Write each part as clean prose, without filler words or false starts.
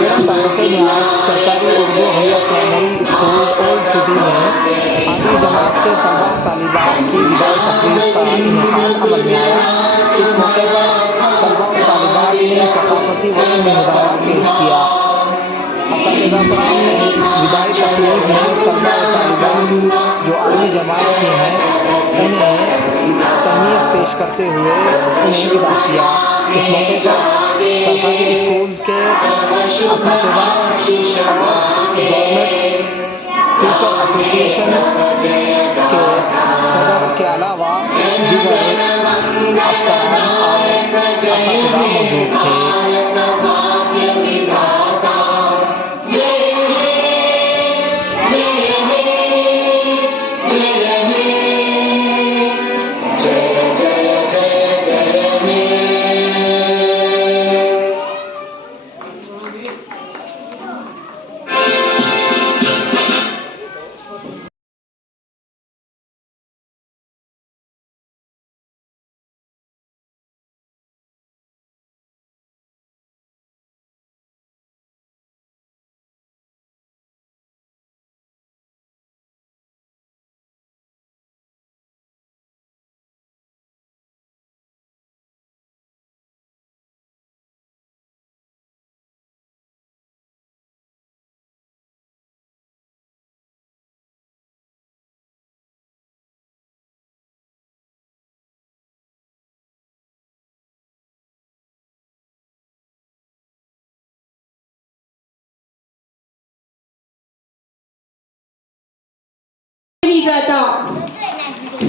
सेरा तालुके में आज सरकारी उर्दू हया प्राइमरी स्कूल ओल्ड सिटी में आधी जमात के तलबा तालिबात की विदाई तकरीब का इनेकाद अमल में आया। इस मौके पर तलबा व तालिबात ने सकाफती व इल्मी मुजाहरा पेश किया। असातिज़ा कराम ने विदाई तकरीब में तलबा व तालिबात जो आधी जमात के हैं उन्हें तहनीत पेश करते हुए उन्हें विदा किया। इस मौके पर सरकारी स्कूल्स के असातिज़ा, गवर्नमेंट टीचर एसोसिएशन के सदर के अलावा दीगर अफसरान और असातिज़ा मौजूद थे।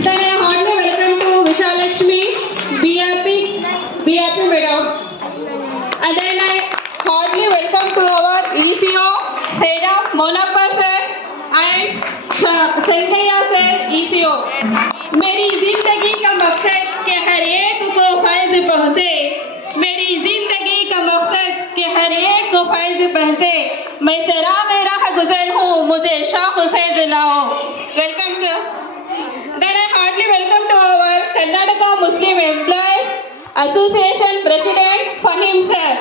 Then I heartily welcome to Vishalakshmi, BRP Madam. And then I heartily welcome to our ECO, Seda Monappa sir and Sankaya sir, ECO. मेरी जिंदगी का मकसद कि हर एक को फैज़ पहुँचे, मेरी जिंदगी का मकसद कि हर एक को फैज़ पहुँचे, मैं चराग़ राह गुज़र हूँ, मुझे शौक़ से जलाओ। Welcome sir. Then I heartily welcome to our Karnataka Muslim Employees Association President Fahim sir.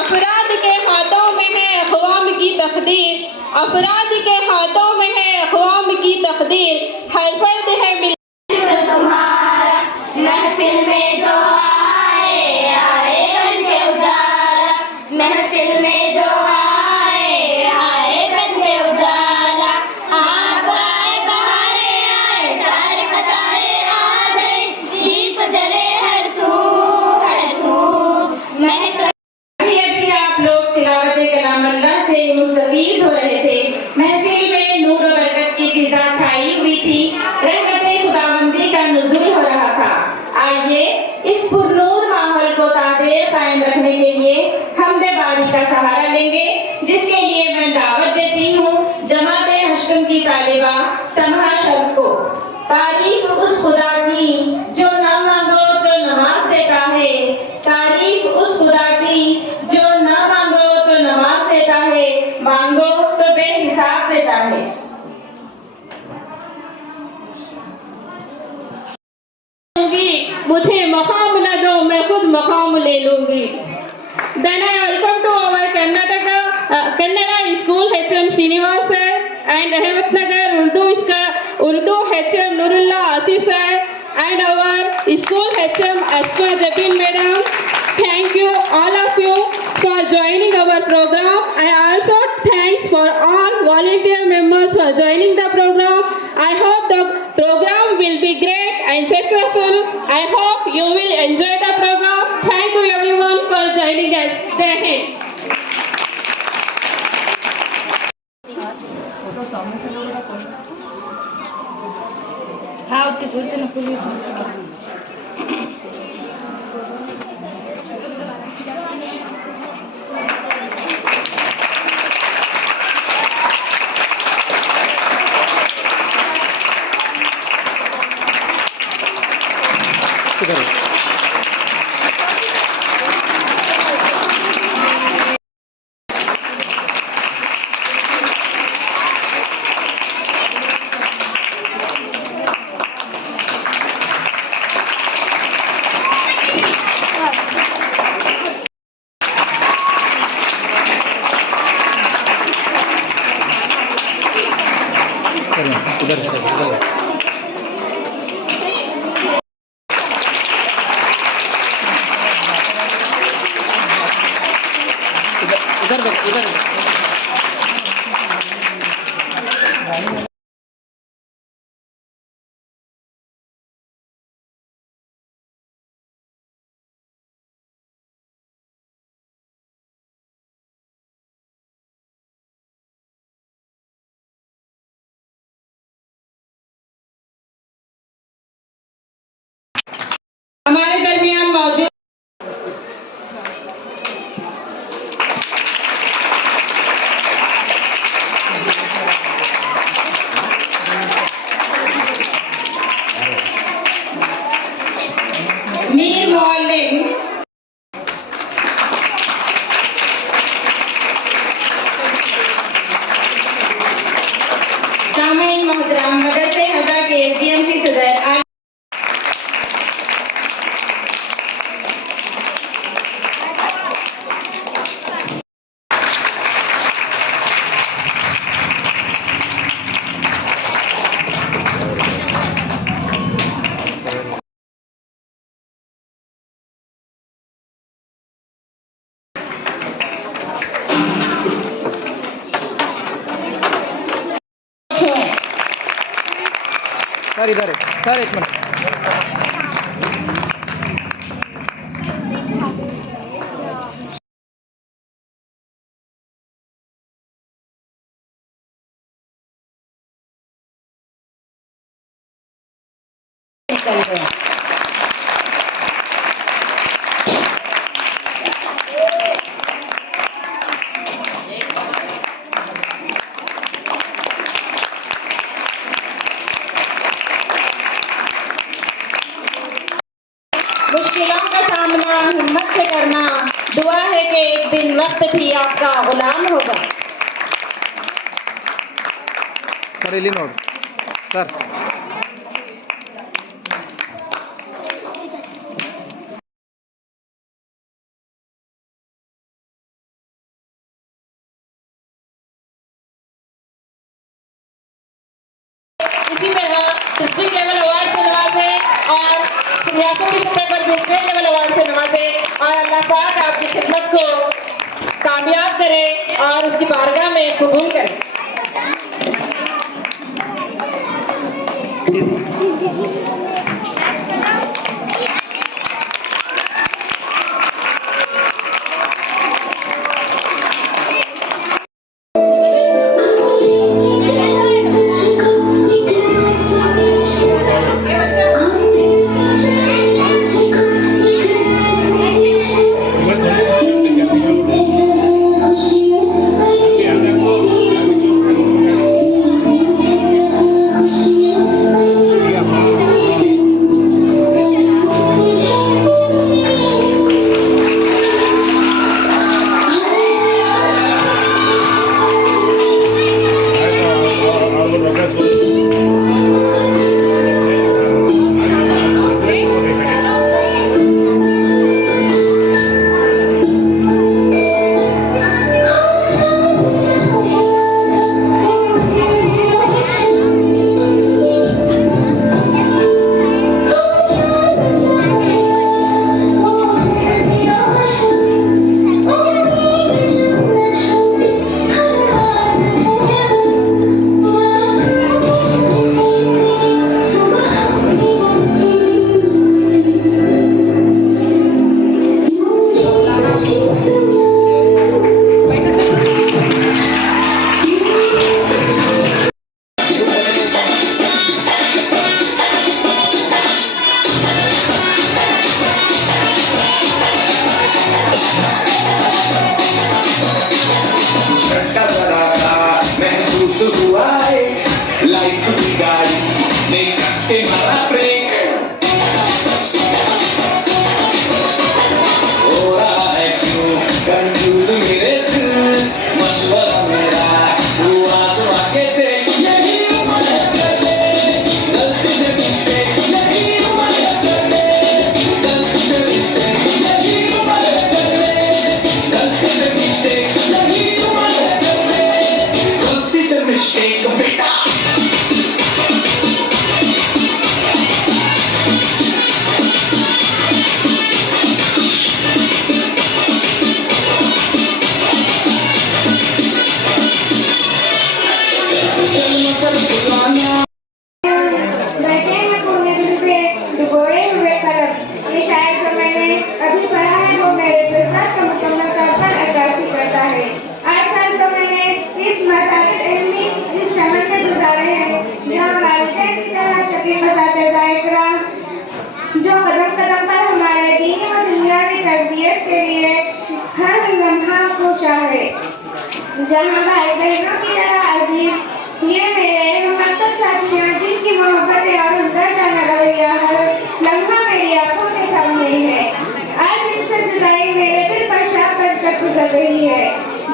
अफराद के हाथों में है अक़वाम की तक़दीर, अफराद के हाथों में है अक़वाम की तक़दीर, हर फर्द है तुम्हारा महफिल में जो आए आए बन के उजाला, महफिल में जो आए आए बन के उजाला, आप आए बहारे आए सारे कतारे आ गए, दीप जले हर सू महक। अभी आप लोग तिलावत कलाम अल्लाह से मुस्तफीज़ हो रहे थे। महफिल में नूर और बरकत की फिजा छाई हुई थी, रहमत खुदावंदी का नुज़ूल हो रहा था। आइए इस पुरनूर माहौल को तादेर कायम रखने के लिए हमदे बारी का सहारा लेंगे, जिसके लिए मैं दावत देती हूँ जमात हश्कम की तालिबा समहा शर्फ को। तारीफ उस खुदा की जो ना मांगो तो नमाज देता है, तारीफ उस खुदा की जो ना मांगो तो नमाज देता है, मांगो तो बेहिसाब देता है। मुझे मकाम न दो, मैं खुद मकाम ले लूंगी। Then I welcome to our Kannada School HM Srinivas sir and Ahmednagar Urdu HM Nurullah Asif sir and our school HM Asma Jabin madam. Thank you all of you for joining our program. I also thanks for all volunteer members for joining the program. I hope the program will be great and successful. I hope you will enjoy the program. Thank you everyone for joining us. Jai Hind. हाँ उतनी दूर से नकुली इधर देख, इधर देख। हमारे दरमियान मौजूद मीर मोअल्लिम, सामईन मोहतरम, मदरसे हज़ा के SDMC सदर सर इधर है सर, एक मिनट। निकल गया। मुश्किलों का सामना हिम्मत से करना, दुआ है कि एक दिन वक्त भी आपका गुलाम होगा। सर ಇಲ್ಲಿ ನೋಡಿ सर। इसी तरह डिस्ट्रिक्ट लेवल अवार्ड से नवाजे और रियासती सतह पर भी स्टेट लेवल अवार्ड से नवाजे, और अल्लाह पाक आपकी खिदमत को कामयाब करे और उसकी बारगाह में कबूल करे। Ora è più बख्शा है। जहाँ भाई बहनों की तरह अजीज ये मेरे मुहब्बत साथियाँ जिनकी मोहब्बत और उनका जाना रवैया हर लम्हा मेरी आंखों के सामने है। आज इनसे जुदाई मेरे दिल पर शाप बनकर गुजर रही है।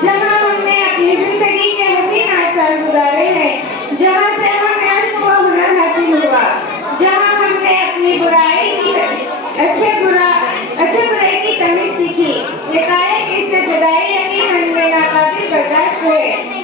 जहाँ हमने अपनी जिंदगी के हसीन 8 साल गुजारे हैं, जहाँ से हमें इल्म व हुनर हासिल हुआ, जहाँ हमने अपनी अच्छे बुरे की तमीज सीखी, यकायक इससे जुदाई यकीनन में नाकाबिल बर्दाश्त है।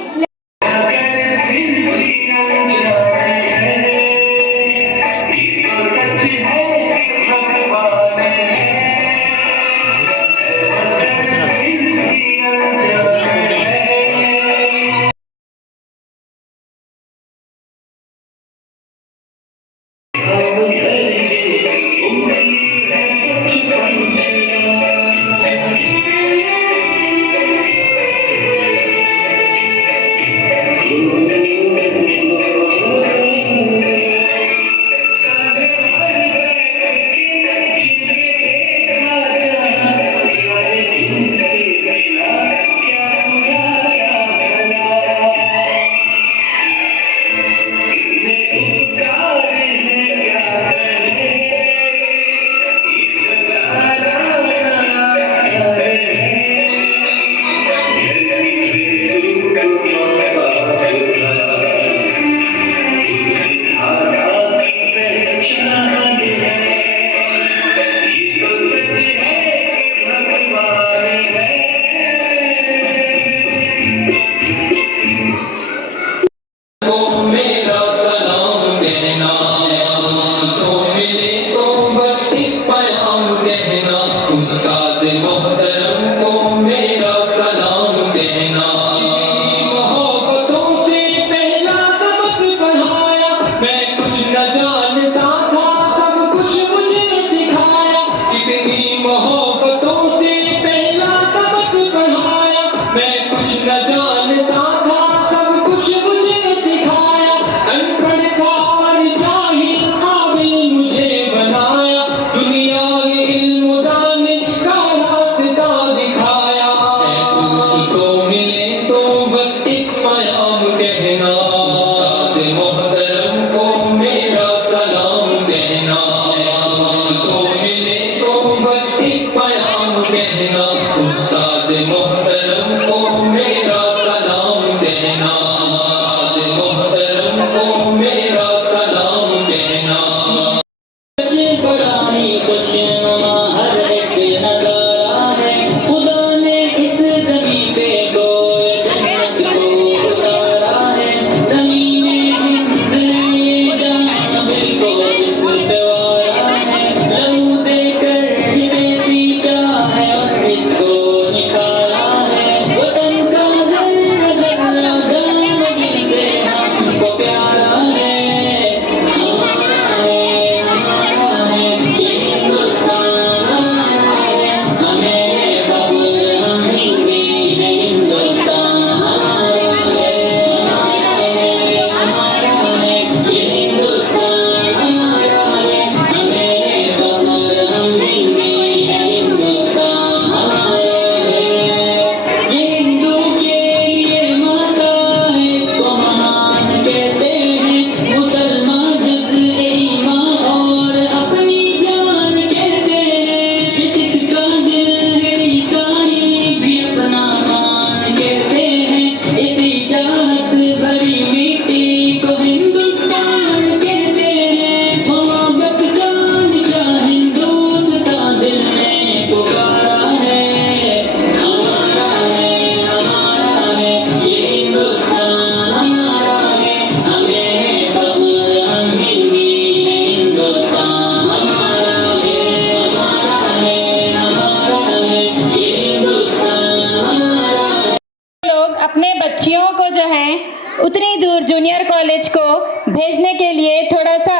उतनी दूर जूनियर कॉलेज को भेजने के लिए थोड़ा सा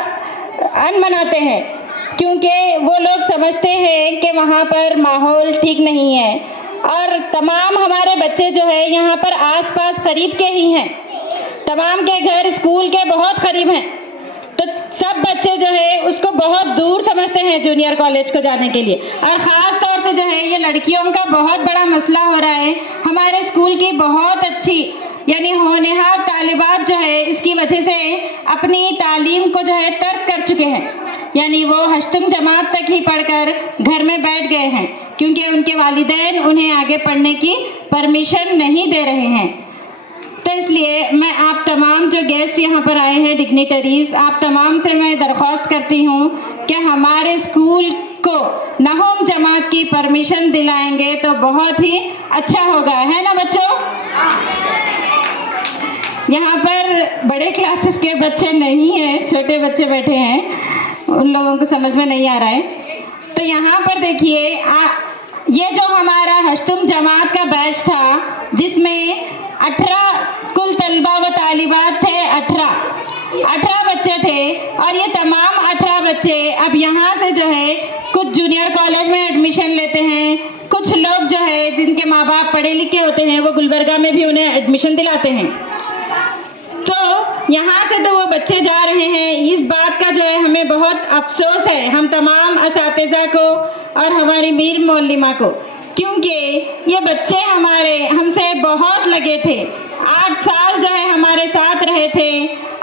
अनमनाते हैं, क्योंकि वो लोग समझते हैं कि वहाँ पर माहौल ठीक नहीं है और तमाम हमारे बच्चे जो है यहाँ पर आसपास करीब के ही हैं, तमाम के घर स्कूल के बहुत करीब हैं, तो सब बच्चे जो है उसको बहुत दूर समझते हैं जूनियर कॉलेज को जाने के लिए, और ख़ास तौर से जो है ये लड़कियों का बहुत बड़ा मसला हो रहा है। हमारे स्कूल की बहुत अच्छी यानी होनहार तालिबात जो है इसकी वजह से अपनी तालीम को जो है तर्क कर चुके हैं, यानी वो हश्तम जमात तक ही पढ़कर घर में बैठ गए हैं क्योंकि उनके वालिदैन उन्हें आगे पढ़ने की परमिशन नहीं दे रहे हैं। तो इसलिए मैं आप तमाम जो गेस्ट यहाँ पर आए हैं डिग्निटरीज, आप तमाम से मैं दरख्वास्त करती हूँ कि हमारे स्कूल को नहम जमात की परमिशन दिलाएंगे तो बहुत ही अच्छा होगा, है ना बच्चों। यहाँ पर बड़े क्लासेस के बच्चे नहीं हैं, छोटे बच्चे बैठे हैं, उन लोगों को समझ में नहीं आ रहा है। तो यहाँ पर देखिए ये जो हमारा हश्तम जमात का बैच था जिसमें 18 कुल तलबा व तालिबात थे, 18 बच्चे थे, और ये तमाम 18 बच्चे अब यहाँ से जो है कुछ जूनियर कॉलेज में एडमिशन लेते हैं, कुछ लोग जो है जिनके माँ बाप पढ़े लिखे होते हैं वो गुलबर्गा में भी उन्हें एडमिशन दिलाते हैं। तो यहाँ से तो वो बच्चे जा रहे हैं, इस बात का जो है हमें बहुत अफसोस है, हम तमाम असातिज़ा को और हमारी मीर मौलिमा को, क्योंकि ये बच्चे हमारे हमसे बहुत लगे थे, 8 साल जो है हमारे साथ रहे थे।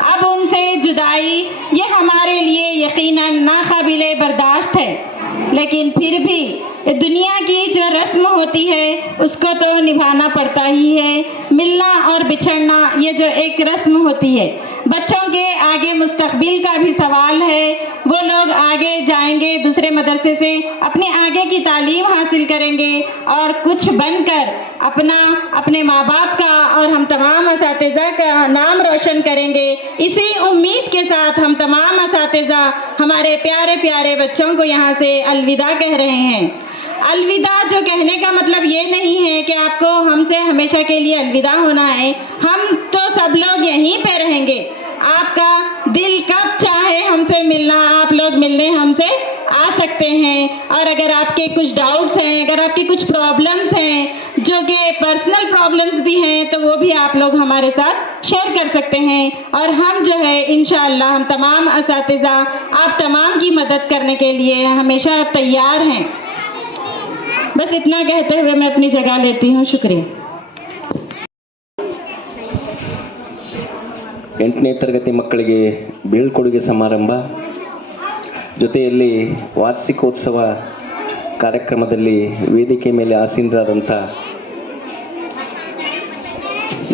अब उनसे जुदाई ये हमारे लिए यकीनन नाकाबिले बर्दाश्त है, लेकिन फिर भी दुनिया की जो रस्म होती है उसको तो निभाना पड़ता ही है। मिलना और बिछड़ना ये जो एक रस्म होती है, बच्चों के आगे मुस्तकबिल का भी सवाल है, वो लोग आगे जाएंगे दूसरे मदरसे से अपने आगे की तालीम हासिल करेंगे और कुछ बनकर अपने माँ बाप का और हम तमाम असातिज़ा का नाम रोशन करेंगे। इसी उम्मीद के साथ हम तमाम असातिज़ा हमारे प्यारे प्यारे बच्चों को यहाँ से अलविदा कह रहे हैं। अलविदा जो कहने का मतलब ये नहीं है कि आपको हमसे हमेशा के लिए अलविदा होना है, हम तो सब लोग यहीं पे रहेंगे। आपका दिल कब चाहे हमसे मिलना, आप लोग मिलने हमसे आ सकते हैं। और अगर आपके कुछ डाउट्स हैं, अगर आपकी कुछ प्रॉब्लम्स हैं जो कि पर्सनल प्रॉब्लम्स भी हैं, तो वो भी आप लोग हमारे साथ शेयर कर सकते हैं। और हम जो है इंशाअल्लाह हम तमाम असातिज़ा आप तमाम की मदद करने के लिए हमेशा तैयार हैं। बस इतना कहते हुए मैं अपनी जगह लेती हूँ। शुक्रिया। 8ನೇ ತರಗತಿ ಮಕ್ಕಳಿಗೆ ಬೀಳ್ಕೊಡುಗೆ ಸಮಾರಂಭ ಜೊತೆಯಲ್ಲಿ ವಾರ್ಷಿಕೋತ್ಸವ ಕಾರ್ಯಕ್ರಮದಲ್ಲಿ ವೇದಿಕೆ ಮೇಲೆ ಆಸೀನರಾದಂಥ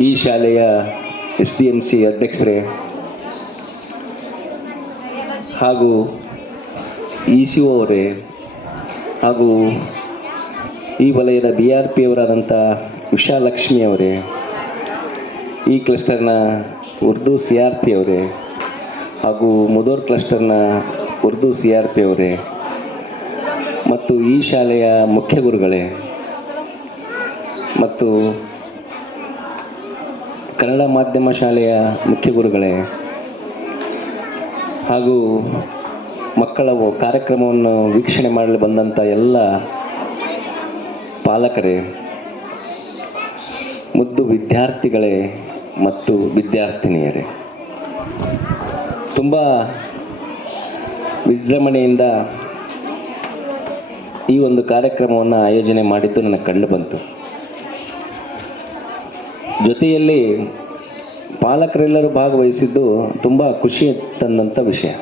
ಈ ಶಾಲೆಯ SDMC ಅಧ್ಯಕ್ಷರೇ ಹಾಗೂ ECO ಅವರೇ ಹಾಗೂ ಈ ವಲಯದ BRP ಅವರಾದಂಥ ವಿಶಾಲಕ್ಷ್ಮಿ ಅವರೇ, ಈ ಕ್ಲಸ್ಟರ್ನ ಉರ್ದು CRP ಅವರೇ ಹಾಗೂ ಮುದೋರ್ ಕ್ಲಸ್ಟರ್ನ ಉರ್ದು CRP ಅವರೇ ಮತ್ತು ಈ ಶಾಲೆಯ ಮುಖ್ಯ ಗುರುಗಳೇ ಮತ್ತು ಕನ್ನಡ ಮಾಧ್ಯಮ ಶಾಲೆಯ ಮುಖ್ಯ ಗುರುಗಳೇ ಹಾಗೂ ಮಕ್ಕಳ ಕಾರ್ಯಕ್ರಮವನ್ನು ವೀಕ್ಷಣೆ ಮಾಡಲು ಬಂದಂಥ ಎಲ್ಲ ಪಾಲಕರೇ, ಮುದ್ದು ವಿದ್ಯಾರ್ಥಿಗಳೇ ಮತ್ತು ವಿದ್ಯಾರ್ಥಿನಿಯರೇ, ತುಂಬ ವಿಜೃಂಭಣೆಯಿಂದ ಈ ಒಂದು ಕಾರ್ಯಕ್ರಮವನ್ನು ಆಯೋಜನೆ ಮಾಡಿದ್ದು ನನಗೆ ಕಂಡು ಬಂತು. ಜೊತೆಯಲ್ಲಿ ಪಾಲಕರೆಲ್ಲರೂ ಭಾಗವಹಿಸಿದ್ದು ತುಂಬ ಖುಷಿ ತಂದಂಥ ವಿಷಯ.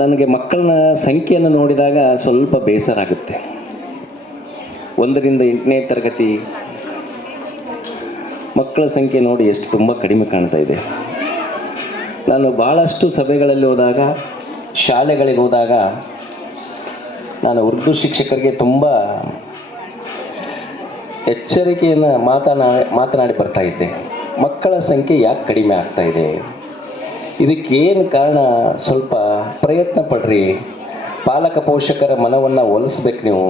ನನಗೆ ಮಕ್ಕಳನ್ನ ಸಂಖ್ಯೆಯನ್ನು ನೋಡಿದಾಗ ಸ್ವಲ್ಪ ಬೇಸರ ಆಗುತ್ತೆ. 1ರಿಂದ 8ನೇ ತರಗತಿ ಮಕ್ಕಳ ಸಂಖ್ಯೆ ನೋಡಿ ಎಷ್ಟು ತುಂಬ ಕಡಿಮೆ ಕಾಣ್ತಾ ಇದೆ. ನಾನು ಭಾಳಷ್ಟು ಸಭೆಗಳಲ್ಲಿ ಹೋದಾಗ, ಶಾಲೆಗಳಿಗೆ ಹೋದಾಗ ನಾನು ಉರ್ದು ಶಿಕ್ಷಕರಿಗೆ ತುಂಬ ಎಚ್ಚರಿಕೆಯನ್ನು ಮಾತನಾಡಿ ಬರ್ತಾ ಇದ್ದೆ. ಮಕ್ಕಳ ಸಂಖ್ಯೆ ಯಾಕೆ ಕಡಿಮೆ ಆಗ್ತಾ ಇದೆ, ಇದಕ್ಕೇನು ಕಾರಣ, ಸ್ವಲ್ಪ ಪ್ರಯತ್ನ ಪಡ್ರಿ, ಪಾಲಕ ಪೋಷಕರ ಮನವನ್ನು ಒಲಿಸ್ಬೇಕು, ನೀವು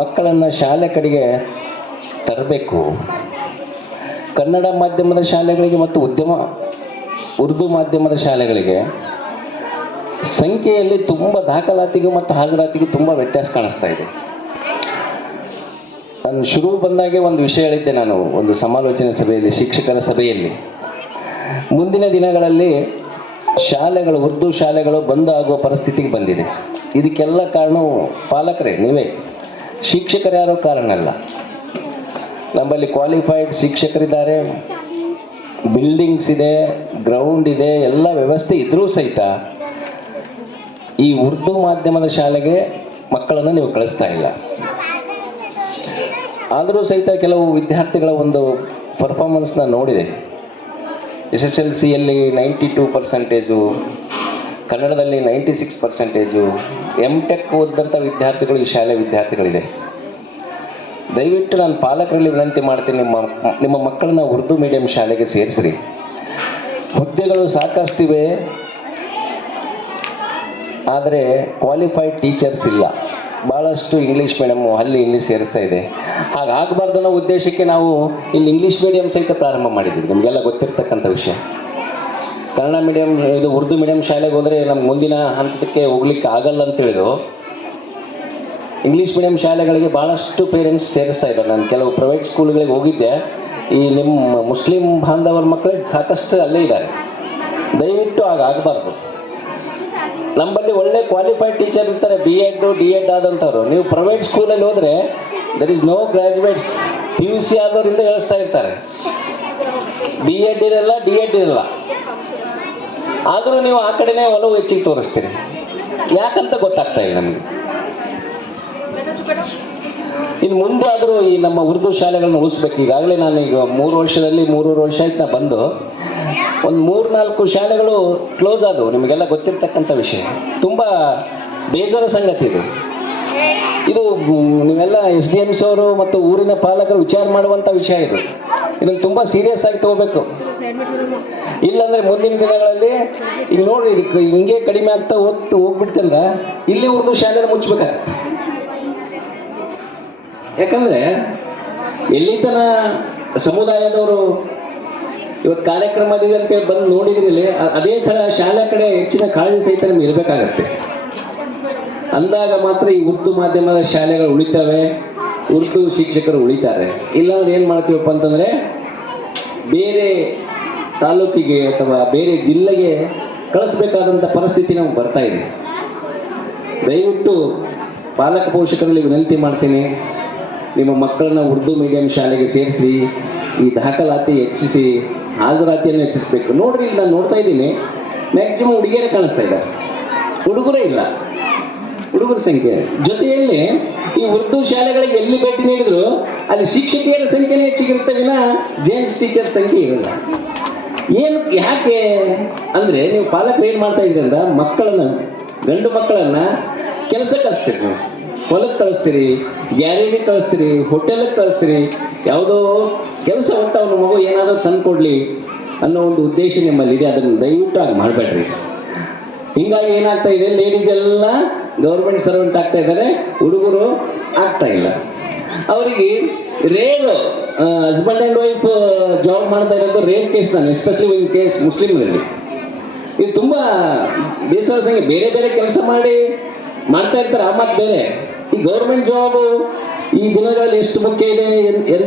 ಮಕ್ಕಳನ್ನು ಶಾಲೆ ಕಡೆಗೆ ತರಬೇಕು. ಕನ್ನಡ ಮಾಧ್ಯಮದ ಶಾಲೆಗಳಿಗೆ ಮತ್ತು ಉರ್ದು ಮಾಧ್ಯಮದ ಶಾಲೆಗಳಿಗೆ ಸಂಖ್ಯೆಯಲ್ಲಿ ತುಂಬ ದಾಖಲಾತಿಗೂ ಮತ್ತು ಹಾಜರಾತಿಗೂ ತುಂಬ ವ್ಯತ್ಯಾಸ ಕಾಣಿಸ್ತಾ ಇದೆ. ನಾನು ಶುರು ಬಂದಾಗೆ ಒಂದು ವಿಷಯ ಹೇಳಿದ್ದೆ, ನಾನು ಒಂದು ಸಮಾಲೋಚನೆ ಸಭೆಯಲ್ಲಿ, ಶಿಕ್ಷಕರ ಸಭೆಯಲ್ಲಿ, ಮುಂದಿನ ದಿನಗಳಲ್ಲಿ ಶಾಲೆಗಳು, ಉರ್ದು ಶಾಲೆಗಳು ಬಂದ್ ಆಗುವ ಪರಿಸ್ಥಿತಿಗೆ ಬಂದಿದೆ. ಇದಕ್ಕೆಲ್ಲ ಕಾರಣವು ಪಾಲಕರೇ, ನೀವೇ. ಶಿಕ್ಷಕರು ಯಾರೋ ಕಾರಣ ಅಲ್ಲ. ನಮ್ಮಲ್ಲಿ ಕ್ವಾಲಿಫೈಡ್ ಶಿಕ್ಷಕರಿದ್ದಾರೆ, ಬಿಲ್ಡಿಂಗ್ಸ್ ಇದೆ, ಗ್ರೌಂಡ್ ಇದೆ, ಎಲ್ಲ ವ್ಯವಸ್ಥೆ ಇದ್ರೂ ಸಹಿತ ಈ ಉರ್ದು ಮಾಧ್ಯಮದ ಶಾಲೆಗೆ ಮಕ್ಕಳನ್ನು ನೀವು ಕಳಿಸ್ತಾ ಇಲ್ಲ. ಆದರೂ ಸಹಿತ ಕೆಲವು ವಿದ್ಯಾರ್ಥಿಗಳ ಒಂದು ಪರ್ಫಾರ್ಮೆನ್ಸ್ನ ನೋಡಿದೆ. SSLCಯಲ್ಲಿ 92%, ಕನ್ನಡದಲ್ಲಿ 96%, MTech ಓದಿದಂಥ ವಿದ್ಯಾರ್ಥಿಗಳು ಈ ಶಾಲೆ ವಿದ್ಯಾರ್ಥಿಗಳಿದೆ. ದಯವಿಟ್ಟು ನಾನು ಪಾಲಕರಲ್ಲಿ ವಿನಂತಿ ಮಾಡ್ತೀನಿ, ನಿಮ್ಮ ಮಕ್ಕಳನ್ನ ಉರ್ದು ಮೀಡಿಯಂ ಶಾಲೆಗೆ ಸೇರಿಸ್ರಿ. ಹುದ್ದೆಗಳು ಸಾಕಷ್ಟಿವೆ, ಆದರೆ ಕ್ವಾಲಿಫೈಡ್ ಟೀಚರ್ಸ್ ಇಲ್ಲ. ಭಾಳಷ್ಟು ಇಂಗ್ಲೀಷ್ ಮೀಡಿಯಮ್ಮು ಅಲ್ಲಿ ಇಲ್ಲಿ ಸೇರಿಸ್ತಾ ಇದೆ. ಹಾಗಾಗಬಾರ್ದು ಅನ್ನೋ ಉದ್ದೇಶಕ್ಕೆ ನಾವು ಇಲ್ಲಿ ಇಂಗ್ಲೀಷ್ ಮೀಡಿಯಂ ಸಹಿತ ಪ್ರಾರಂಭ ಮಾಡಿದ್ದೀವಿ. ನಿಮಗೆಲ್ಲ ಗೊತ್ತಿರ್ತಕ್ಕಂಥ ವಿಷಯ. ಕನ್ನಡ ಮೀಡಿಯಂ, ಇದು ಉರ್ದು ಮೀಡಿಯಂ ಶಾಲೆಗೆ ಹೋದರೆ ನಮ್ಗೆ ಮುಂದಿನ ಹಂತಕ್ಕೆ ಹೋಗ್ಲಿಕ್ಕೆ ಆಗಲ್ಲ ಅಂತೇಳಿದು ಇಂಗ್ಲೀಷ್ ಮೀಡಿಯಂ ಶಾಲೆಗಳಿಗೆ ಭಾಳಷ್ಟು ಪೇರೆಂಟ್ಸ್ ಸೇರಿಸ್ತಾ ಇದ್ದಾರೆ. ನಾನು ಕೆಲವು ಪ್ರೈವೇಟ್ ಸ್ಕೂಲ್ಗಳಿಗೆ ಹೋಗಿದ್ದೆ. ಈ ನಿಮ್ಮ ಮುಸ್ಲಿಂ ಬಾಂಧವರ ಮಕ್ಕಳಿಗೆ ಸಾಕಷ್ಟು ಅಲ್ಲೇ ಇದ್ದಾರೆ. ದಯವಿಟ್ಟು ಆಗಬಾರ್ದು. ನಮ್ಮಲ್ಲಿ ಒಳ್ಳೆ ಕ್ವಾಲಿಫೈಡ್ ಟೀಚರ್ ಇರ್ತಾರೆ, BEd D.Ed ಆದಂಥವ್ರು. ನೀವು ಪ್ರೈವೇಟ್ ಸ್ಕೂಲಲ್ಲಿ ಹೋದರೆ there is no graduates. PUC ಆದವರಿಂದ ಹೇಳಿಸ್ತಾ ಇರ್ತಾರೆ. B.Ed ಇರಲ್ಲ, D.Ed ಇರಲ್ಲ. ಆದರೂ ನೀವು ಆ ಕಡೆನೇ ಒಲವು ಹೆಚ್ಚಿಗೆ ತೋರಿಸ್ತೀರಿ. ಯಾಕಂತ ಗೊತ್ತಾಗ್ತಾ ಇಲ್ಲ ನಮಗೆ. ಇನ್ನು ಮುಂದಾದರೂ ಈ ನಮ್ಮ ಉರ್ದು ಶಾಲೆಗಳನ್ನ ಉಳಿಸ್ಬೇಕು. ಈಗಾಗಲೇ ನಾನು ಈಗ 3 ವರ್ಷ ಆಯ್ತು ನಾ ಬಂದು, ಒಂದು 3-4 ಶಾಲೆಗಳು ಕ್ಲೋಸ್ ಆದವು. ನಿಮಗೆಲ್ಲ ಗೊತ್ತಿರ್ತಕ್ಕಂಥ ವಿಷಯ. ತುಂಬ ಬೇಜಾರ ಸಂಗತಿ ಇದು. ನೀವೆಲ್ಲ SDMs ಅವರು ಮತ್ತು ಊರಿನ ಪಾಲಕರು ವಿಚಾರ ಮಾಡುವಂಥ ವಿಷಯ ಇದು. ಇದನ್ನು ತುಂಬ ಸೀರಿಯಸ್ ಆಗಿ ತಗೋಬೇಕು. ಇಲ್ಲಾಂದರೆ ಮುಂದಿನ ದಿನಗಳಲ್ಲಿ ಈಗ ನೋಡ್ರಿ, ಇದಕ್ಕೆ ಹಿಂಗೆ ಕಡಿಮೆ ಆಗ್ತಾ ಹೋಗ್ಬಿಡ್ತಲ್ಲ, ಇಲ್ಲಿ ಉರ್ದು ಶಾಲೆನ ಮುಚ್ಚಬೇಕಾಗುತ್ತೆ. ಯಾಕಂದರೆ ಎಲ್ಲಿ ತನ ಸಮುದಾಯದವರು ಇವತ್ತು ಕಾರ್ಯಕ್ರಮದಿದೆ ಅಂತೇಳಿ ಬಂದು ನೋಡಿದ್ರಲ್ಲಿ, ಅದೇ ಥರ ಶಾಲೆ ಕಡೆ ಹೆಚ್ಚಿನ ಕಾಳಜಿ ಸಹಿತ ನಮ್ಗೆ ಇರಬೇಕಾಗತ್ತೆ. ಅಂದಾಗ ಮಾತ್ರ ಈ ಉರ್ದು ಮಾಧ್ಯಮದ ಶಾಲೆಗಳು ಉಳಿತವೆ, ಉರ್ದು ಶಿಕ್ಷಕರು ಉಳಿತಾರೆ. ಇಲ್ಲಾಂದ್ರೆ ಏನು ಮಾಡ್ತೀವಪ್ಪ ಅಂತಂದರೆ ಬೇರೆ ತಾಲೂಕಿಗೆ ಅಥವಾ ಬೇರೆ ಜಿಲ್ಲೆಗೆ ಕಳಿಸ್ಬೇಕಾದಂಥ ಪರಿಸ್ಥಿತಿ ನಮ್ಗೆ ಬರ್ತಾ ಇದೆ. ದಯವಿಟ್ಟು ಪಾಲಕ ಪೋಷಕರಲ್ಲಿ ವಿನಂತಿ ಮಾಡ್ತೀನಿ, ನಿಮ್ಮ ಮಕ್ಕಳನ್ನ ಉರ್ದು ಮೀಡಿಯಂ ಶಾಲೆಗೆ ಸೇರಿಸಿ, ಈ ದಾಖಲಾತಿ ಹೆಚ್ಚಿಸಿ, ಹಾಜರಾತಿಯನ್ನು ಹೆಚ್ಚಿಸಬೇಕು. ನೋಡ್ರಿ, ಇಲ್ಲಿ ನಾನು ನೋಡ್ತಾ ಇದ್ದೀನಿ, ಮ್ಯಾಕ್ಸಿಮಮ್ ಹುಡುಗಿಯರೇ ಕಾಣಿಸ್ತಾ ಇದ್ದಾರೆ, ಹುಡುಗರೇ ಇಲ್ಲ. ಹುಡುಗರ ಸಂಖ್ಯೆ ಜೊತೆಯಲ್ಲಿ ಈ ಉರ್ದು ಶಾಲೆಗಳಿಗೆ ಎಲ್ಲಿ ಭೇಟಿ ನೀಡಿದ್ರು ಅಲ್ಲಿ ಶಿಕ್ಷಕಿಯರ ಸಂಖ್ಯೆನೇ ಹೆಚ್ಚಿಗಿರುತ್ತೆ ವಿನ ಜೇಂಟ್ಸ್ ಟೀಚರ್ ಸಂಖ್ಯೆ ಇರಲ್ಲ. ಏನು ಯಾಕೆ ಅಂದರೆ, ನೀವು ಪಾಲಕರು ಏನು ಮಾಡ್ತಾ ಇದ್ದೀರಿ ಅಂದ್ರೆ, ಮಕ್ಕಳನ್ನ, ಗಂಡು ಮಕ್ಕಳನ್ನ ಕೆಲಸಕ್ಕೆ ಕಳಿಸ್ತೀರಿ, ನೀವು ಹೊಲಕ್ಕೆ ಕಳಿಸ್ತೀರಿ, ಗ್ಯಾರೇಜಿಗೆ ಕಳಿಸ್ತೀರಿ, ಹೋಟೆಲಿಗೆ ಕಳಿಸ್ತೀರಿ, ಯಾವುದೋ ಕೆಲಸ ಒಟ್ಟು ಅವನ ಮಗು ಏನಾದರೂ ತಂದು ಕೊಡಲಿ ಅನ್ನೋ ಒಂದು ಉದ್ದೇಶ ನಿಮ್ಮಲ್ಲಿದೆ. ಅದನ್ನು ದಯವಿಟ್ಟು ಆಗಿ ಮಾಡಬೇಡ್ರಿ. ಹೀಗಾಗಿ ಏನಾಗ್ತಾ ಇದೆ, ಲೇಡೀಸ್ ಎಲ್ಲ ಗೌರ್ಮೆಂಟ್ ಸರ್ವೆಂಟ್ ಆಗ್ತಾ ಇದ್ದಾರೆ, ಹುಡುಗರು ಆಗ್ತಾ ಇಲ್ಲ. ಅವರಿಗೆ rare husband and wife job ಮಾಡ್ತಾ ಇರೋದು ರೇರ್ ಕೇಸ್. ನಾನು ಎಸ್ಪೆಷಲಿ ಇನ್ ಕೇಸ್ ಮುಸ್ಲಿಮ್ರಲ್ಲಿ ಇದು ತುಂಬ ಬೇಸರ ಸಂಖ್ಯೆ. ಬೇರೆ ಬೇರೆ ಕೆಲಸ ಮಾಡ್ತಾ ಇರ್ತಾರೆ, ಆ ಮಾತು ಬೇರೆ. ಈ ಗೌರ್ಮೆಂಟ್ ಜಾಬು ಈ ದಿನಗಳಲ್ಲಿ ಎಷ್ಟು ಮುಖ್ಯ ಇದೆ,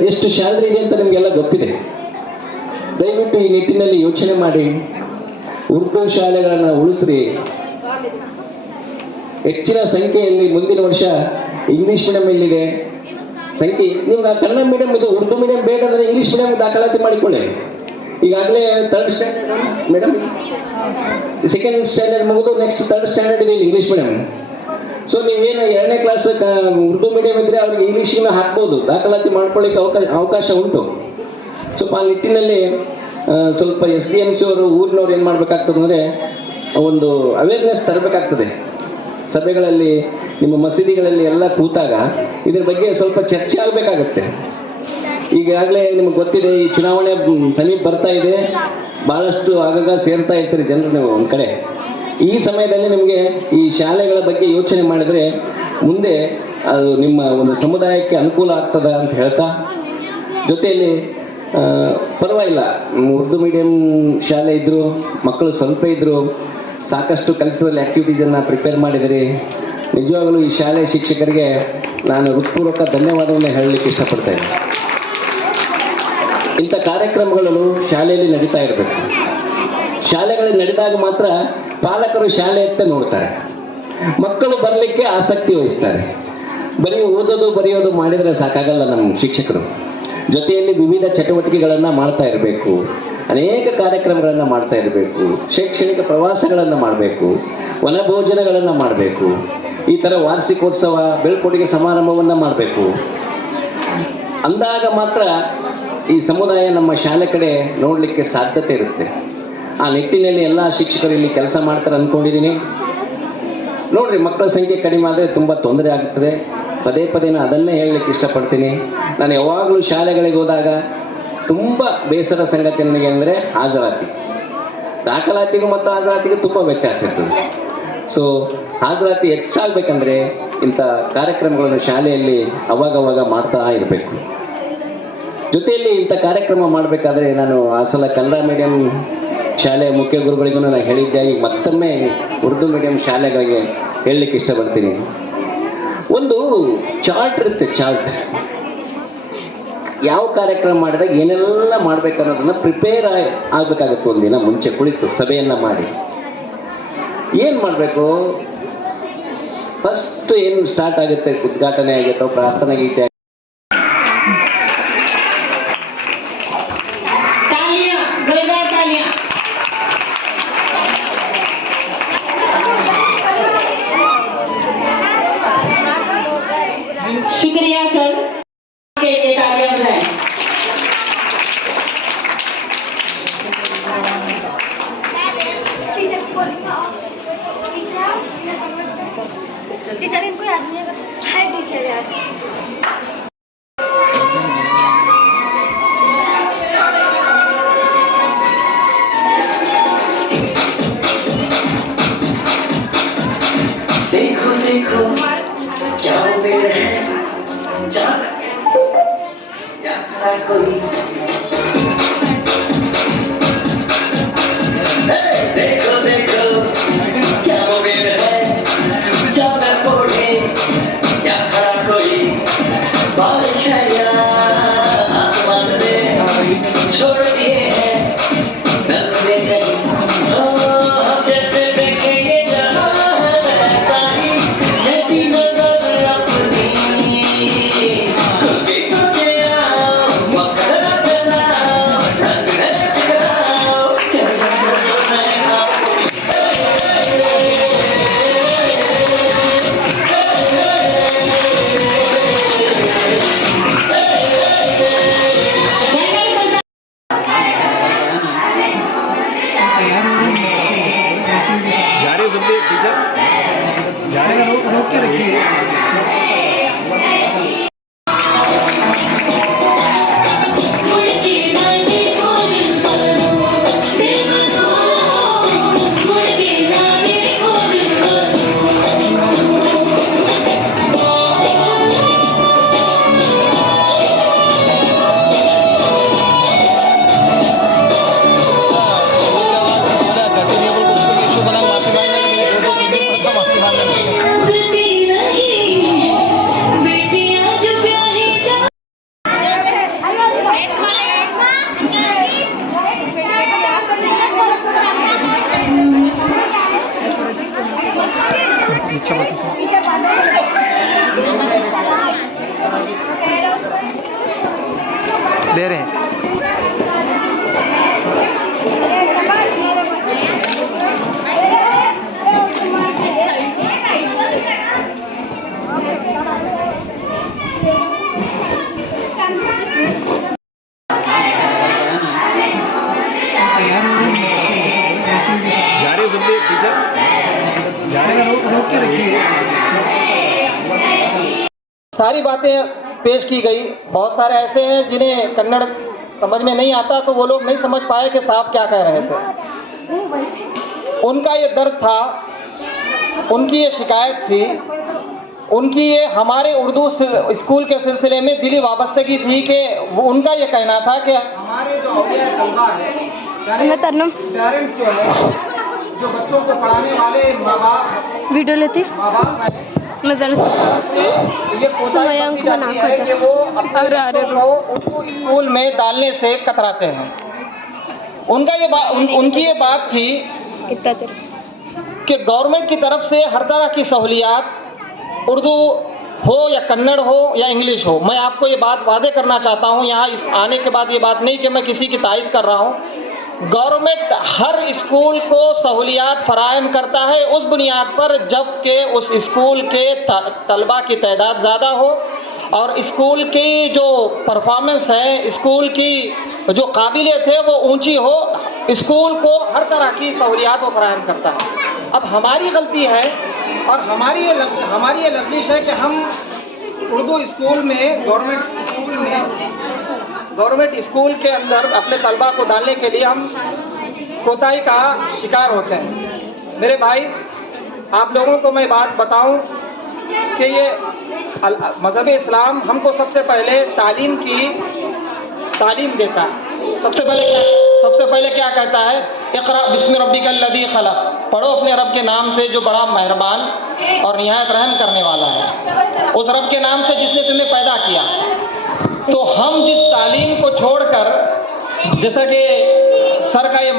ಎಷ್ಟು ಸ್ಯಾಲ್ರಿ ಇದೆ ಅಂತ ನಿಮಗೆಲ್ಲ ಗೊತ್ತಿದೆ. ದಯವಿಟ್ಟು ಈ ನಿಟ್ಟಿನಲ್ಲಿ ಯೋಚನೆ ಮಾಡಿ, ಉರ್ದು ಶಾಲೆಗಳನ್ನು ಉಳಿಸ್ರಿ. ಹೆಚ್ಚಿನ ಸಂಖ್ಯೆಯಲ್ಲಿ ಮುಂದಿನ ವರ್ಷ ಇಂಗ್ಲೀಷ್ ಮೀಡಿಯಂ ಇಲ್ಲಿದೆ ಸಂಖ್ಯೆ. ನಿಮ್ಗೆ ಕನ್ನಡ ಮೀಡಿಯಂ ಇದು, ಉರ್ದು ಮೀಡಿಯಂ ಬೇಡ ಅಂದರೆ ಇಂಗ್ಲೀಷ್ ಮೀಡಿಯಂ ದಾಖಲಾತಿ ಮಾಡಿಕೊಳ್ಳಿ. ಈಗಾಗಲೇ 3rd standard madam, 2nd standard ಮುಗಿದು ನೆಕ್ಸ್ಟ್ 3rd ಸ್ಟ್ಯಾಂಡರ್ಡ್ ಇದೆ ಇಲ್ಲಿ ಇಂಗ್ಲೀಷ್ ಮೀಡಿಯಂ. ಸೊ ನೀವೇನು 2ನೇ ಕ್ಲಾಸ್ ಉರ್ದು ಮೀಡಿಯಂ ಇದ್ದರೆ ಅವ್ರಿಗೆ ಇಂಗ್ಲೀಷಿನ ಹಾಕ್ಬೋದು, ದಾಖಲಾತಿ ಮಾಡ್ಕೊಳ್ಳಿಕ್ಕೆ ಅವಕಾಶ ಉಂಟು. ಸ್ವಲ್ಪ ಆ ನಿಟ್ಟಿನಲ್ಲಿ ಸ್ವಲ್ಪ SDMs ಅವರು, ಊರಿನವ್ರು ಏನು ಮಾಡಬೇಕಾಗ್ತದೆ ಅಂದರೆ, ಒಂದು ಅವೇರ್ನೆಸ್ ತರಬೇಕಾಗ್ತದೆ. ಸಭೆಗಳಲ್ಲಿ, ನಿಮ್ಮ ಮಸೀದಿಗಳಲ್ಲಿ ಎಲ್ಲ ಕೂತಾಗ ಇದ್ರ ಬಗ್ಗೆ ಸ್ವಲ್ಪ ಚರ್ಚೆ ಆಗಬೇಕಾಗತ್ತೆ. ಈಗಾಗಲೇ ನಿಮ್ಗೆ ಗೊತ್ತಿದೆ, ಈ ಚುನಾವಣೆ ಸಮೀಪ ಬರ್ತಾ ಇದೆ, ಭಾಳಷ್ಟು ಆಗಾಗ ಸೇರ್ತಾ ಇರ್ತೀರಿ ಜನರು ನೀವು ಒಂದು ಕಡೆ. ಈ ಸಮಯದಲ್ಲಿ ನಿಮಗೆ ಈ ಶಾಲೆಗಳ ಬಗ್ಗೆ ಯೋಚನೆ ಮಾಡಿದರೆ ಮುಂದೆ ಅದು ನಿಮ್ಮ ಒಂದು ಸಮುದಾಯಕ್ಕೆ ಅನುಕೂಲ ಆಗ್ತದ ಅಂತ ಹೇಳ್ತಾ, ಜೊತೆಯಲ್ಲಿ ಪರವಾಗಿಲ್ಲ, ಉರ್ದು ಮೀಡಿಯಂ ಶಾಲೆ ಇದ್ದರು, ಮಕ್ಕಳು ಸ್ವಲ್ಪ ಇದ್ದರು, ಸಾಕಷ್ಟು ಕಲ್ಚರಲ್ ಆ್ಯಕ್ಟಿವಿಟೀಸನ್ನು ಪ್ರಿಪೇರ್ ಮಾಡಿದಿರಿ. ನಿಜವಾಗಲೂ ಈ ಶಾಲೆ ಶಿಕ್ಷಕರಿಗೆ ನಾನು ಹೃತ್ಪೂರ್ವಕ ಧನ್ಯವಾದವನ್ನು ಹೇಳಲಿಕ್ಕೆ ಇಷ್ಟಪಡ್ತೇನೆ. ಇಂಥ ಕಾರ್ಯಕ್ರಮಗಳು ಶಾಲೆಯಲ್ಲಿ ನಡೀತಾ ಇರಬೇಕು. ಶಾಲೆಗಳಲ್ಲಿ ನಡೆದಾಗ ಮಾತ್ರ ಪಾಲಕರು ಶಾಲೆಯತ್ತ ನೋಡ್ತಾರೆ, ಮಕ್ಕಳು ಬರಲಿಕ್ಕೆ ಆಸಕ್ತಿ ವಹಿಸ್ತಾರೆ. ಬರೀ ಓದೋದು ಬರೆಯೋದು ಮಾಡಿದರೆ ಸಾಕಾಗಲ್ಲ. ನಮ್ಮ ಶಿಕ್ಷಕರು ಜೊತೆಯಲ್ಲಿ ವಿವಿಧ ಚಟುವಟಿಕೆಗಳನ್ನು ಮಾಡ್ತಾ ಇರಬೇಕು, ಅನೇಕ ಕಾರ್ಯಕ್ರಮಗಳನ್ನು ಮಾಡ್ತಾ ಇರಬೇಕು, ಶೈಕ್ಷಣಿಕ ಪ್ರವಾಸಗಳನ್ನು ಮಾಡಬೇಕು, ವನಭೋಜನಗಳನ್ನು ಮಾಡಬೇಕು, ಈ ಥರ ವಾರ್ಷಿಕೋತ್ಸವ ಬೀಳ್ಕೊಡುಗೆ ಸಮಾರಂಭವನ್ನು ಮಾಡಬೇಕು. ಅಂದಾಗ ಮಾತ್ರ ಈ ಸಮುದಾಯ ನಮ್ಮ ಶಾಲೆ ಕಡೆ ನೋಡಲಿಕ್ಕೆ ಸಾಧ್ಯತೆ ಇರುತ್ತೆ. ಆ ನಿಟ್ಟಿನಲ್ಲಿ ಎಲ್ಲ ಶಿಕ್ಷಕರು ಇಲ್ಲಿ ಕೆಲಸ ಮಾಡ್ತಾರೆ ಅಂದ್ಕೊಂಡಿದ್ದೀನಿ. ನೋಡ್ರಿ, ಮಕ್ಕಳ ಸಂಖ್ಯೆ ಕಡಿಮೆ ಆದರೆ ತುಂಬ ತೊಂದರೆ ಆಗ್ತದೆ. ಪದೇ ಪದೇ ನಾನು ಅದನ್ನೇ ಹೇಳಲಿಕ್ಕೆ ಇಷ್ಟಪಡ್ತೀನಿ. ನಾನು ಯಾವಾಗಲೂ ಶಾಲೆಗಳಿಗೆ ಹೋದಾಗ ತುಂಬ ಬೇಸರ ಸಂಗತಿ ನನಗೆ ಅಂದರೆ ಹಾಜರಾತಿ. ದಾಖಲಾತಿಗೂ ಮತ್ತು ಹಾಜರಾತಿಗೂ ತುಂಬ ವ್ಯತ್ಯಾಸ ಇರ್ತದೆ. ಸೊ ಹಾಜರಾತಿ ಹೆಚ್ಚಾಗಬೇಕಂದ್ರೆ ಇಂಥ ಕಾರ್ಯಕ್ರಮಗಳನ್ನು ಶಾಲೆಯಲ್ಲಿ ಅವಾಗವಾಗ ಮಾಡ್ತಾ ಇರಬೇಕು. ಜೊತೆಯಲ್ಲಿ ಇಂಥ ಕಾರ್ಯಕ್ರಮ ಮಾಡಬೇಕಾದ್ರೆ ನಾನು ಆ ಸಲ ಕನ್ನಡ ಮೀಡಿಯಂ ಶಾಲೆಯ ಮುಖ್ಯ ಗುರುಗಳಿಗೂ ನಾನು ಹೇಳಿದ್ದೆ. ಈಗ ಮತ್ತೊಮ್ಮೆ ಉರ್ದು ಮೀಡಿಯಂ ಶಾಲೆಗಳಿಗೆ ಹೇಳಲಿಕ್ಕೆ ಇಷ್ಟಪಡ್ತೀನಿ. ಒಂದು ಚಾರ್ಟ್ ಇರುತ್ತೆ, ಚಾರ್ಟ್. ಯಾವ ಕಾರ್ಯಕ್ರಮ ಮಾಡಿದಾಗ ಏನೆಲ್ಲ ಮಾಡ್ಬೇಕು ಅನ್ನೋದನ್ನ ಪ್ರಿಪೇರ್ ಆಗಬೇಕಾಗುತ್ತೆ. ಒಂದಿನ ಮುಂಚೆ ಕುಳಿತು ಸಭೆಯನ್ನು ಮಾಡಿ ಏನು ಮಾಡಬೇಕು, ಫಸ್ಟ್ ಏನು ಸ್ಟಾರ್ಟ್ ಆಗುತ್ತೆ, ಉದ್ಘಾಟನೆ ಆಗುತ್ತೋ, ಪ್ರಾರ್ಥನೆ ಗೀತೆ शुक्रिया सर के लिए तालियां बजाएं। टीचर इनको याद नहीं है टीचर यार। देखो देखो क्या उम्मीद है, कोई देखो देखो क्या उम्मीद है, जाना पड़े क्या खड़ा कोई बारिश है या आसमान में छोड़ दिए हैं नजरे गई। हम जैसे देखेंगे जहाँ रहता ही जैसी नजर अपनी कभी तुझे आओ पकड़ा चलाओ रंगने टकराओ रोक के रखिए। ले रहे हैं। सारी बातें पेश की गई। बहुत सारे ऐसे हैं जिन्हें कन्नड़ समझ में नहीं आता, तो वो लोग नहीं समझ पाए कि साहब क्या कह रहे थे। उनका ये दर्द था, उनकी ये शिकायत थी, उनकी ये हमारे उर्दू स्कूल के सिलसिले में दिली वाबस्तगी थी कि उनका ये कहना था कि हमारे जो औलिया तलबा है, पेरेंट्स जो है, जो बच्चों को पढ़ाने वाले माँ बाप वीडियो लेती माँ बाप हैं, ये कोताही बरती जाती है कि वो अपने बच्चों को उर्दू स्कूल में डालने से कतराते हैं। उनकी ये बात थी कि गवर्नमेंट की तरफ से हर तरह की सहूलियात उर्दू हो या कन्नड़ हो या इंग्लिश हो, मैं आपको ये बात वादे करना चाहता हूँ यहाँ इस आने के बाद, ये बात नहीं कि मैं किसी की तायद कर रहा हूँ। गवर्नमेंट हर स्कूल को सहूलियात फराहम करता है उस बुनियाद पर जबकि उस स्कूल के तलबा की तादाद ज़्यादा हो और स्कूल की जो परफॉर्मेंस है, स्कूल की जो काबिलियत है वो ऊंची हो। स्कूल को हर तरह की सहूलियात वो फराहम करता है। अब हमारी गलती है और हमारी ये लफ्ज़िश है कि हम उर्दू स्कूल में गवर्नमेंट स्कूल के अंदर अपने तलबा को डालने के लिए हम कोताही का शिकार होते हैं। मेरे भाई, आप लोगों को मैं बात बताऊं कि ये मज़हब इस्लाम हमको सबसे पहले तालीम देता है। सबसे पहले क्या कहता है? इक़रा बिस्मि रब्बिकल लज़ी खलक़, पढ़ो अपने रब के नाम से जो बड़ा मेहरबान और निहायत रहम करने वाला है, उस रब के नाम से जिसने तुम्हें पैदा किया। तो हम जिस तालीम को छोड़कर, जैसा कि सर का ये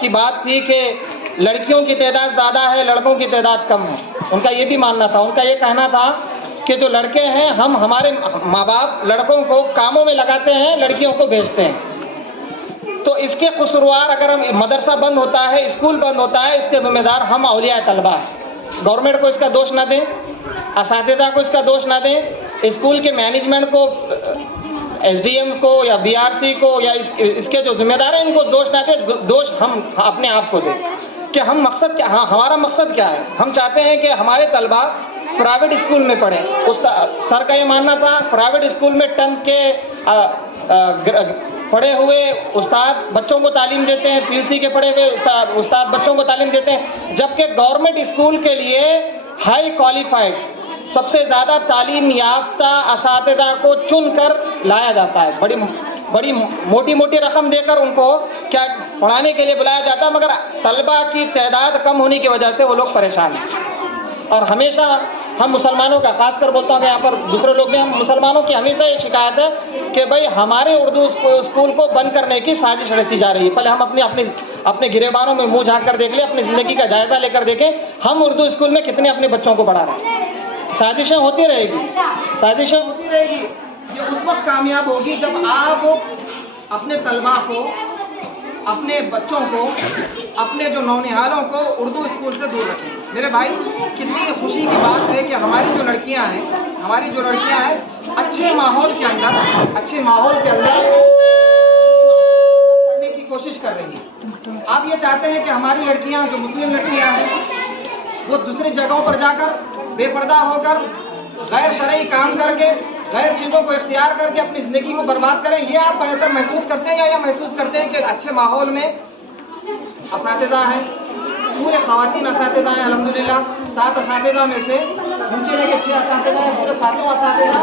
की बात थी कि लड़कियों की तादाद ज़्यादा है, लड़कों की तादाद कम है, उनका ये भी मानना था, उनका ये कहना था कि जो लड़के हैं, हमारे माँ बाप लड़कों को कामों में लगाते हैं, लड़कियों को भेजते हैं। तो इसके कसूरवार, अगर हम मदरसा बंद होता है, स्कूल बंद होता है, इसके जिम्मेदार हम औलिया तलबा हैं। गवर्नमेंट को इसका दोष ना दें, असातिज़ा को इसका दोष ना दें, स्कूल के मैनेजमेंट को, SDM को या BRC को या इसके जो जिम्मेदार हैं इनको दोष ना दें, दोष हम अपने आप को दें कि हम मकसद क्या, हमारा मकसद क्या है। हम चाहते हैं कि हमारे तलबा प्राइवेट स्कूल में पढ़े। सर का ये मानना था प्राइवेट स्कूल में 10th के पढ़े हुए उस्ताद बच्चों को तालीम देते हैं, PUC के पढ़े हुए उस्ताद बच्चों को तालीम देते हैं, जबकि गवर्नमेंट स्कूल के लिए हाई क्वालिफाइड, सबसे ज़्यादा तालीम याफ्ता असातिज़ा को चुनकर लाया जाता है। बड़ी मोटी रकम देकर उनको क्या पढ़ाने के लिए बुलाया जाता है, मगर तलबा की तादाद कम होने की वजह से वो लोग परेशान हैं। और हमेशा हम मुसलमानों का, खासकर बोलता हूँ कि यहाँ पर दूसरे लोग भी, हम मुसलमानों की हमेशा ये शिकायत है कि भाई हमारे उर्दू स्कूल को बंद करने की साजिश रची जा रही है। पहले हम अपने गिरेबानों में मुँह झाँक कर देख लें, अपनी ज़िंदगी का जायज़ा लेकर देखें, हम उर्दू स्कूल में कितने अपने बच्चों को पढ़ा रहे हैं। साजिशें होती रहेगी, ये उस वक्त कामयाब होगी जब आप अपने तलबा को, अपने बच्चों को, अपने जो नौनिहालों को उर्दू स्कूल से दूर रखें। मेरे भाई, कितनी खुशी की बात है कि हमारी जो लड़कियां हैं अच्छे माहौल के अंदर पढ़ने की कोशिश कर रही हैं। आप ये चाहते हैं कि हमारी लड़कियां, जो मुस्लिम लड़कियां हैं, वो दूसरी जगहों पर जाकर बेपर्दा होकर गैर शरई काम करके, गैर चीज़ों को इख्तियार करके अपनी ज़िंदगी को बर्बाद करें। ये आप बेहतर महसूस करते हैं या महसूस करते हैं कि अच्छे माहौल में असातिज़ा हैं, पूरे ख़वातीन असातिज़ा हैं अल्हम्दुलिल्लाह। 7 असातिज़ा में से मुमकिन है कि 6 असातिज़ा हैं, पूरे 7 असातिज़ा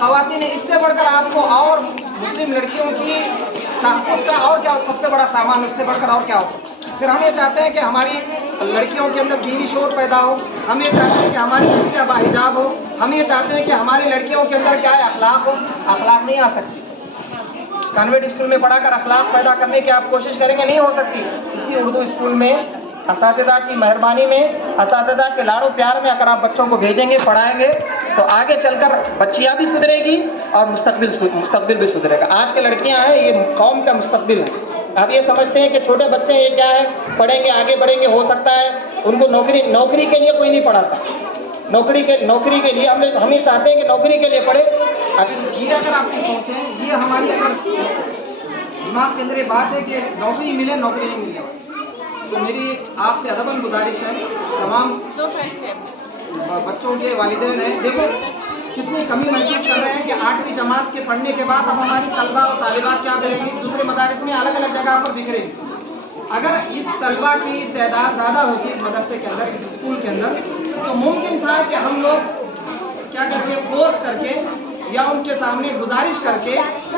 ख़वातीन हैं। इससे बढ़कर आपको और मुस्लिम लड़कियों की तहफ़्फ़ुज़ का और क्या सबसे बड़ा सामान, इससे बढ़कर और क्या हो सकता है। फिर हम ये चाहते हैं कि हमारी लड़कियों के अंदर दीनी शोर पैदा हो, हम ये चाहते हैं कि हमारी लड़कियाँ बाहिजाब हो, हम ये चाहते हैं कि हमारी लड़कियों के अंदर क्या है, अखलाक हो। अखलाक नहीं आ सकती, कॉन्वेंट स्कूल में पढ़ाकर अखलाक पैदा करने की आप कोशिश करेंगे, नहीं हो सकती। इसी उर्दू स्कूल में असातिज़ा की मेहरबानी में, असातिज़ा के लाड़ो प्यार में अगर आप बच्चों को भेजेंगे, पढ़ाएंगे, तो आगे चलकर बच्चियाँ भी सुधरेगी और मुस्तकबिल भी सुधरेगा। आज के लड़कियाँ हैं, ये कौम का मुस्तकबिल है। आप ये समझते हैं कि छोटे बच्चे ये क्या है, पढ़ेंगे आगे बढ़ेंगे, हो सकता है उनको नौकरी के लिए कोई नहीं पढ़ाता। नौकरी के लिए हम ये चाहते हैं कि नौकरी के लिए पढ़े। अगर आपकी सोचें, ये हमारी अगर दिमाग के अंदर ये बात है कि नौकरी मिले, नौकरी नहीं मिले, तो मेरी आपसे अदबन गुजारिश है, तमाम बच्चों के वालिदैन हैं, देखो कितनी कमी महसूस कर रहे हैं कि 8वीं जमात के पढ़ने के बाद अब हमारी तलबा और तालिबात क्या करेंगी, दूसरे मदारिस में अलग अलग जगह पर बिखरेंगी। अगर इस तलबा की तादाद ज़्यादा होती इस मदरसे के अंदर, इस स्कूल के अंदर, तो मुमकिन था कि हम लोग क्या करके फोर्स करके या उनके सामने गुजारिश करके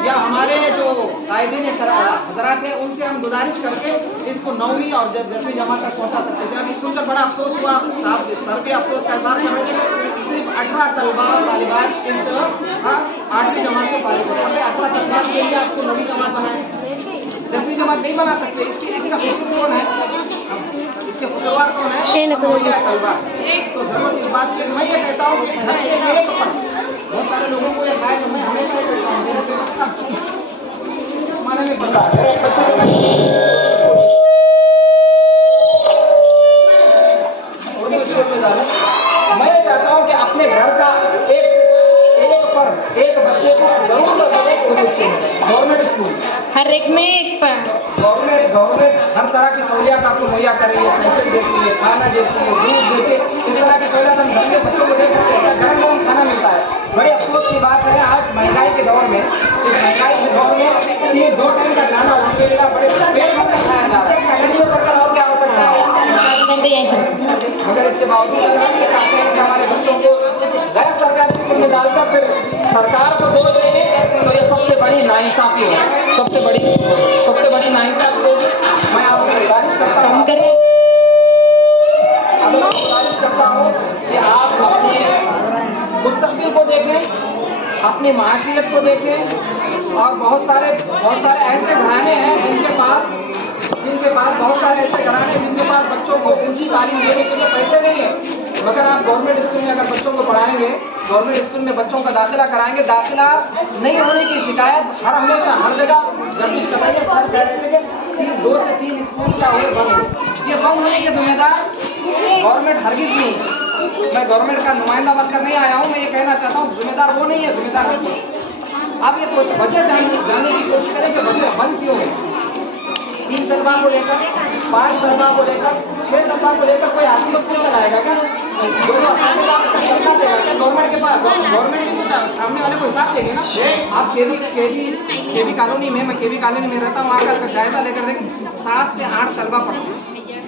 या हमारे जो कायदीन हज़रात हैं उनसे हम गुजारिश करके इसको 9वीं और 10वीं जमात तक पहुँचा सकते थे। अभी सुनकर बड़ा अफसोस हुआ, साहब सर भी अफसोस का इज़हार कर रहे थे, सिर्फ 18 तलबा तालिबात इस 8वीं जमात से फारिग होते हैं। 18 तलबा के लिए आपको 9वीं जमात बनाए, 10वीं जमात नहीं बना सकते। इसी का कसूर कौन है? इसके कसूरवार कौन है? तलबा। तो जरूरत इस बात की, मैं ये कहता हूँ कि घर से एक पर बहुत सारे लोगों को ये है, तो मैं हमेशा ये कहता हूँ मेरे माने में पता है मैं ये चाहता हूँ कि अपने घर का एक बच्चे को जरूर गवर्नमेंट स्कूल, हर एक में एक पर गवर्नमेंट हर तरह की सहूलियत आपको मुहैया कर रही है, साइकिल देती है, खाना देती है, दूध देती है। इस तरह की सहूलियत हम घर के बच्चों को दे सकते हैं, गरम गरम खाना मिलता है। बड़े अफसोस की बात है आज महंगाई के दौर में, इस महंगाई के दौर में ये 2 टाइम का खाना उनके लिए बड़े पेट भर कर खाया जा रहा है। इससे बढ़कर और क्या हो सकता है? मगर इसके बावजूद अगर हम ये चाहते हैं कि हमारे बच्चों को गैर सरकारी स्कूल में डालकर फिर सरकार को दोष देंगे, तो ये सबसे बड़ी नाइंसाफी है, सबसे बड़ी नाइंसाफी होगी। मैं आपसे गुजारिश करता हूँ कि आप अपने मुस्तकबिल को देखें, अपनी माशियत को देखें। और बहुत सारे ऐसे घराने हैं जिनके पास बहुत सारे ऐसे घराने हैं जिनके पास बच्चों को ऊंची तालीम देने के लिए पैसे नहीं है। मगर आप गवर्नमेंट स्कूल में अगर बच्चों को पढ़ाएंगे, गवर्नमेंट स्कूल में बच्चों का दाखिला कराएंगे, दाखिला नहीं होने की शिकायत हमेशा हर जगह गर्दिश कर रही है। सर कह रहे थे कि 2 से 3 स्कूल क्या हुए बंद हो। ये बंद होने के जिम्मेदार गवर्नमेंट हरगिज नहीं है। मैं गवर्नमेंट का नुमाइंदा बनकर नहीं आया हूँ, मैं ये कहना चाहता हूँ जिम्मेदार वो नहीं है, जिम्मेदार आप ये वजह जानने की कोशिश करें कि वजह बंद क्यों है। 3 तलबा को लेकर, 5 तलबा को लेकर, 6 तलबा को लेकर कोई आदमी स्कूल में लाएगा क्या? गवर्नमेंट के पास गवर्नमेंट भी सामने वाले को हिसाब देंगे ना। आप केवी कॉलोनी में, मैं केवी कॉलोनी में रहता हूँ, आकर जायजा लेकर देखें 7 से 8 तलबा पढ़ते हैं,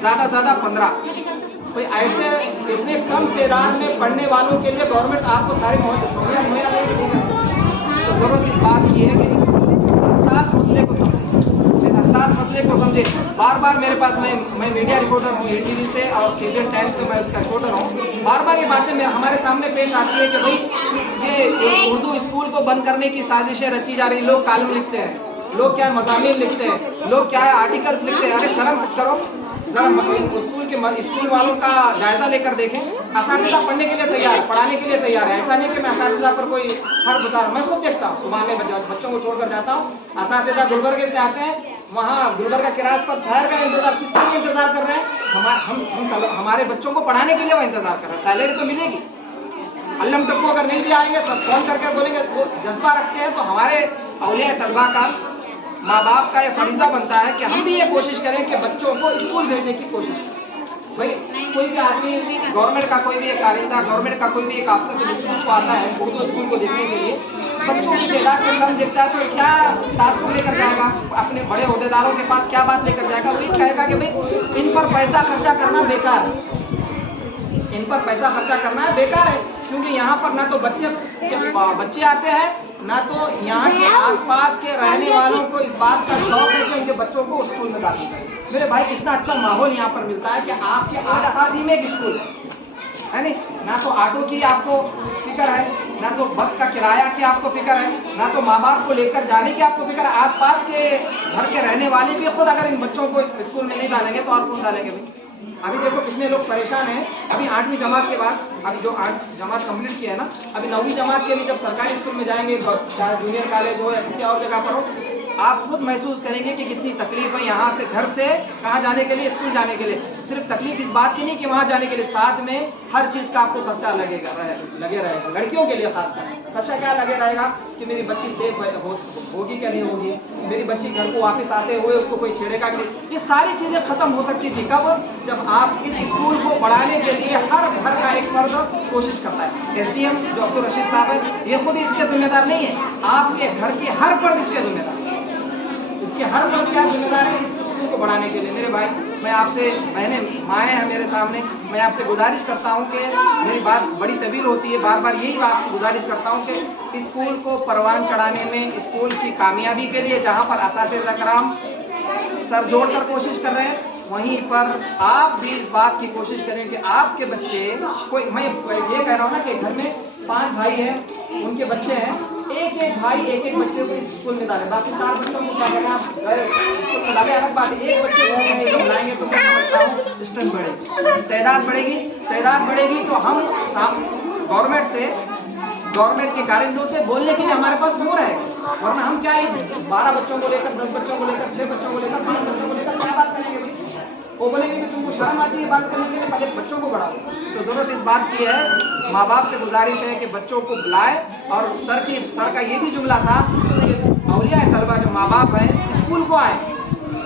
ज़्यादा 15। कोई ऐसे इतने कम तादाद में पढ़ने वालों के लिए गवर्नमेंट आपको सारी सहूलियत मुहैया नहीं कर सकती। तो जरूरत इस बात की है कि इस हसास मसले को समझें, इस हसास मसले को समझें। बार मेरे पास मैं मीडिया रिपोर्टर हूँ, ATV से और KBN टाइम्स से मैं उसका रिपोर्टर हूँ। बार ये बातें हमारे सामने पेश आती है कि भाई ये उर्दू स्कूल को बंद करने की साजिशें रची जा रही। लोग कालम लिखते हैं, लोग क्या मज़ामीन लिखते हैं, लोग क्या आर्टिकल्स लिखते हैं। अरे शर्म करो जरा। स्कूल वालों का जायजा लेकर देखें। असातिज़ा पढ़ने के लिए तैयार है, पढ़ाने के लिए तैयार है। ऐसा नहीं कि मैं असातिज़ा पर कोई हर बता रहा हूँ। मैं खुद देखता हूँ, सुबह में बच्चों को छोड़कर जाता हूँ। असातिज़ा गुलबर्गे से आते हैं, वहाँ गुलबर्गा किराए पर ठहर का इंतजार, किसके लिए इंतजार कर रहे हैं? हमारे बच्चों को पढ़ाने के लिए वो इंतजार कर रहे हैं। सैलरी तो मिलेगी। अल्लम टप्पू अगर नहीं भी आएंगे, सब फोन करके बोलेंगे, वो जज्बा रखते हैं। तो हमारे औलिया तलबा का, माँ बाप का ये फरीजा बनता है कि हम भी ये कोशिश करें कि बच्चों को स्कूल भेजने की कोशिश करें। भाई कोई भी आदमी, गवर्नमेंट का कोई भी एक कारिंदा, गवर्नमेंट का कोई भी एक अफसर जब स्कूल को आता है, उर्दू स्कूल को देखने के लिए, बच्चों की तादाद में कम देखता है, तो क्या तासुर लेकर जाएगा? अपने बड़े ओहदेदारों के पास क्या बात लेकर जाएगा? वही कहेगा कि भाई इन पर पैसा खर्चा करना बेकार है, इन पर पैसा खर्चा करना है बेकार है। क्योंकि यहाँ पर ना तो बच्चे आते हैं, ना तो यहाँ के आसपास के रहने वालों को इस बात का शौक है कि उनके बच्चों को स्कूल में दाखिल करें। मेरे भाई कितना अच्छा माहौल यहाँ पर मिलता है कि आपके आसपास ही में एक स्कूल है नहीं। ना तो ऑटो की आपको फिक्र है, ना तो बस का किराया की आपको फिक्र है, ना तो माँ बाप को लेकर जाने की आपको फिक्र है। आसपास के घर के रहने वाले भी खुद अगर इन बच्चों को इस स्कूल में नहीं डालेंगे तो और कौन डालेंगे भाई? अभी देखो कितने लोग परेशान हैं। अभी 8वीं जमात के बाद, अभी जो 8 जमात कंप्लीट किया है ना, अभी 9वीं जमात के लिए जब सरकारी स्कूल में जाएंगे, चाहे जूनियर कॉलेज हो या किसी और जगह पर हो, आप खुद महसूस करेंगे कि कितनी तकलीफ है यहाँ से, घर से कहाँ जाने के लिए, स्कूल जाने के लिए। सिर्फ तकलीफ इस बात की नहीं कि वहाँ जाने के लिए, साथ में हर चीज़ का आपको खर्चा लगे रहेगा। लड़कियों के लिए खासकर खर्चा क्या लगे रहेगा कि मेरी बच्ची सेफ होगी क्या नहीं होगी, मेरी बच्ची घर को वापस आते हुए उसको कोई छेड़ेगा कि नहीं। ये सारी चीज़ें खत्म हो सकती थी कब? जब आप इस स्कूल को बढ़ाने के लिए हर घर का एक फर्द कोशिश करता है। SDM जो अब्दुल रशीद साहब है, ये खुद इसके जिम्मेदार नहीं है, आपके घर के हर फर्द इसके जिम्मेदार है। इसके हर फर्द क्या जिम्मेदार है इस स्कूल को बढ़ाने के लिए? मेरे भाई, मैं आपसे, बहनें माएँ हैं मेरे सामने, मैं आपसे गुजारिश करता हूँ कि मेरी बात बड़ी तवील होती है, बार यही बात गुजारिश करता हूँ कि स्कूल को परवान चढ़ाने में, स्कूल की कामयाबी के लिए जहाँ पर असातिज़ा कराम सर जोड़कर कोशिश कर रहे हैं, वहीं पर आप भी इस बात की कोशिश करें कि आपके बच्चे कोई, मैं ये कह रहा हूँ ना कि घर में 5 भाई हैं, उनके बच्चे हैं, एक भाई एक बच्चे को स्कूल में डालें, बाकी 4 बच्चों को क्या करें आप स्कूल में डालें, अलग बात है। एक बच्चे को लाएंगे तो मैं समझता हूँ स्ट्रेंथ बढ़ेगी, तादाद बढ़ेगी तो हम गवर्नमेंट से, गवर्नमेंट के कारिंदों से बोलने के लिए हमारे पास वो रहेगा, वरना हम क्या 12 बच्चों को लेकर, 10 बच्चों को लेकर, 6 बच्चों को लेकर, 5 बच्चों को लेकर क्या बात करेंगे? वो बोलेंगे कि तुमको शर्म आती है बात करने के लिए, पहले बच्चों को बढ़ाओ। तो जरूरत इस बात की है, माँ बाप से गुजारिश है कि बच्चों को बुलाए। और सर का ये भी जुमला था कि औलिया तलबा जो माँ बाप हैं स्कूल को आए।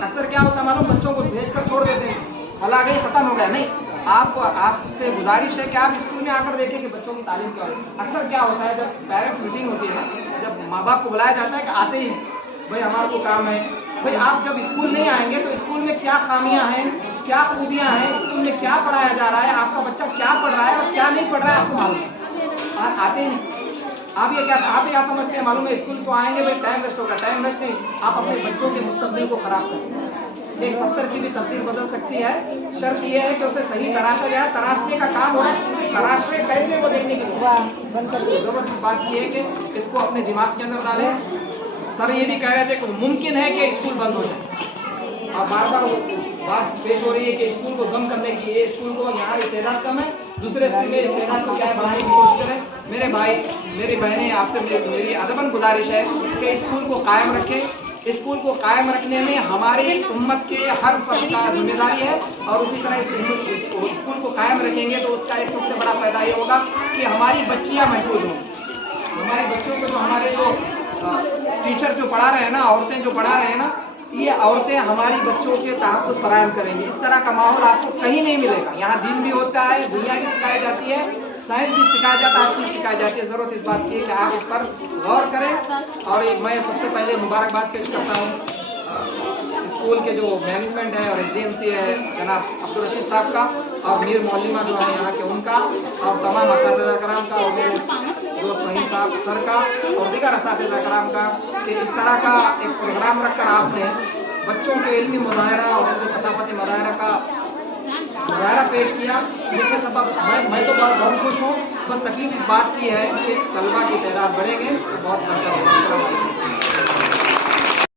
अक्सर क्या होता है मालूम, बच्चों को भेज कर छोड़ देते हैं, भला गई खत्म हो गया, नहीं, आपसे गुजारिश है कि आप स्कूल में आकर देखें कि बच्चों की तालीम क्या है। अक्सर क्या होता है, जब पेरेंट्स मीटिंग होती है, जब माँ बाप को बुलाया जाता है कि आते ही भाई हमारे को काम है, भाई आप जब स्कूल नहीं आएंगे तो स्कूल में क्या खामियां हैं, क्या खूबियां हैं, स्कूल में क्या पढ़ाया जा रहा है, आपका बच्चा क्या पढ़ रहा है और क्या नहीं पढ़ रहा है, आपको मालूम है। आते ही आप ये क्या समझते हैं मालूम है, स्कूल को आएंगे भाई टाइम वेस्ट होगा, टाइम वेस्ट नहीं, आप अपने बच्चों के मुस्तकबिल को खराब करें। एक दफ्तर की भी तकदीर बदल सकती है, शर्त यह है कि उसे सही तराशा जाए, तराशने का काम है, तराशने कैसे वो देखने के लिए जरूरत की बात यह है कि इसको अपने दिमाग के अंदर डालें। सर ये भी कह रहे थे कि मुमकिन है कि स्कूल बंद हो जाए, और बार बार बात पेश हो रही है कि स्कूल को कम करने की, ये स्कूल को यहाँ इस्तेदाद कम है, दूसरे स्कूल में इस्तेदाद को क्या है बढ़ाने की कोशिश करें। मेरे भाई मेरी बहनें, आपसे मेरी अदबन गुजारिश है कि स्कूल को कायम रखें। स्कूल को कायम रखने में हमारी उम्मत के हर फर्द का जिम्मेदारी है, और उसी तरह स्कूल को कायम रखेंगे तो उसका एक सबसे बड़ा फायदा ये होगा कि हमारी बच्चियाँ महफूज होंगी। हमारे बच्चों को जो हमारे जो टीचर जो पढ़ा रहे हैं ना, औरतें जो पढ़ा रहे हैं ना, ये औरतें हमारी बच्चों के तहफ़्फ़ुज़ फराहम करेंगी। इस तरह का माहौल आपको कहीं नहीं मिलेगा। यहाँ दिन भी होता है, दुनिया भी सिखाई जाती है, साइंस भी सिखाया जाता है, हर चीज़ सिखाई जाती है। ज़रूरत इस बात की है कि आप इस पर गौर करें। और एक मैं सबसे पहले मुबारकबाद पेश करता हूँ स्कूल के जो मैनेजमेंट है और SDMC है जनाब अब्दुल रशीद साहब का, और मीर मौलिमा जो है यहाँ के उनका, और तमाम असातिज़ा कराम का, और मेरे दोस्त वहीद साहब सर का, और दीगर असातिज़ा कराम का, कि इस तरह का एक प्रोग्राम रखकर आपने बच्चों के इल्मी मुज़ाहरा और उनके सकाफ़ती मुज़ाहरा का मुज़ाहरा पेश किया, जिसके सबब मैं तो बहुत खुश हूँ। बस तकलीफ इस बात की है कि तलबा की तादाद बढ़ेंगे तो बहुत बेहतर होगा।